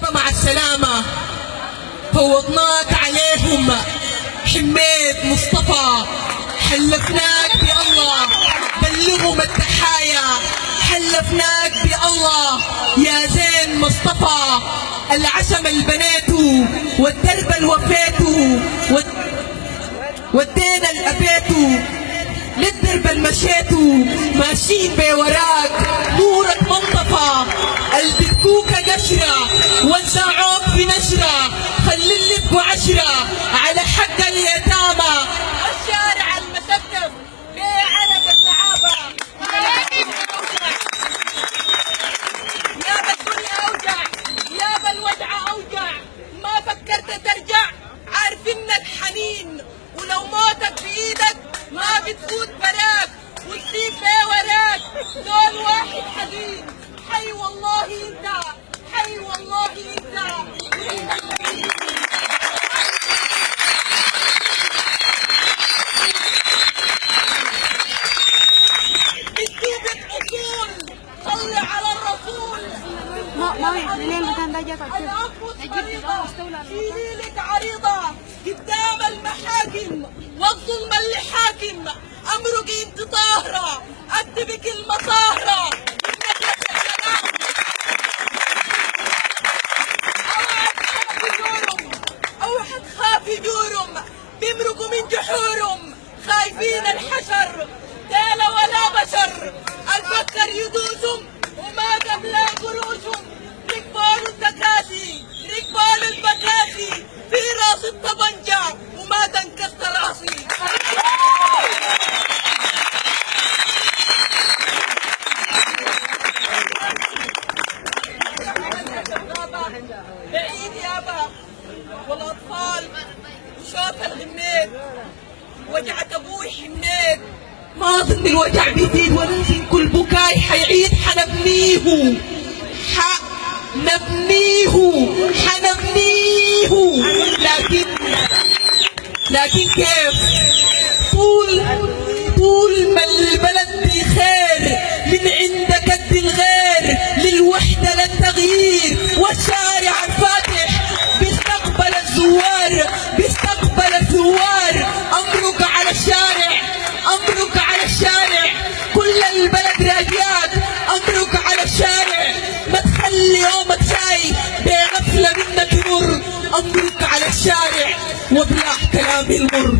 مع السلامة فوضناك عليهم حميد مصطفى، حلفناك بالله بلغهم التحايا، حلفناك بالله يا زين مصطفى، العشم البنيتو والدرب الوفيتو والدين الأبيتو للدرب المشيتو، ماشيين بوراك نورك منطفى، البكوكة قشرة وزعوك في نشرة، خلي اللي بقوا عشرة على حق اليتامى، الشارع المسكف بعلق الصحابة، يا الدنيا أوجع يا الوجع أوجع، ما فكرت ترجع عارف إنك حنين، ولو موتك بإيدك ما بتفوت براك وتسيب بيه وراك، دول واحد حزين، حي والله انت، حي والله انت. بتجيب الأصول صلي على الرسول. الأنفس مريضة شيلي لك عريضة قدام المحاكم والظلم اللي حاكم، أمرقي انت طاهرة أكتبك المطاهرة، اوعى تخافي جورم بيمرقوا من جحورهم، خايفين الحشر دالة ولا بشر، الفكر يدوسهم وما قبل قروشهم، ركبال التكاسي ركبال البكاسي في راس الطبنجة وما تنكسر راسي. بعيد يابا والاطفال وشوف الغميت، وجعت ابوي حنيت، ما اظن الوجع بيزيد ولكن كل بكاي حيعيد، حنبنيه حنبنيه لكن كيف؟ طول ما البلد بخير من عندك قد الغير، للوحدة للتغيير، والشارع الفاتح بيستقبل الزوار أمرك على الشارع كل البلد راجياك، أمرك على الشارع ما تخلي يومك شاي بغفلة منك يمر، أمرك على الشارع وبلاح كلامي المر.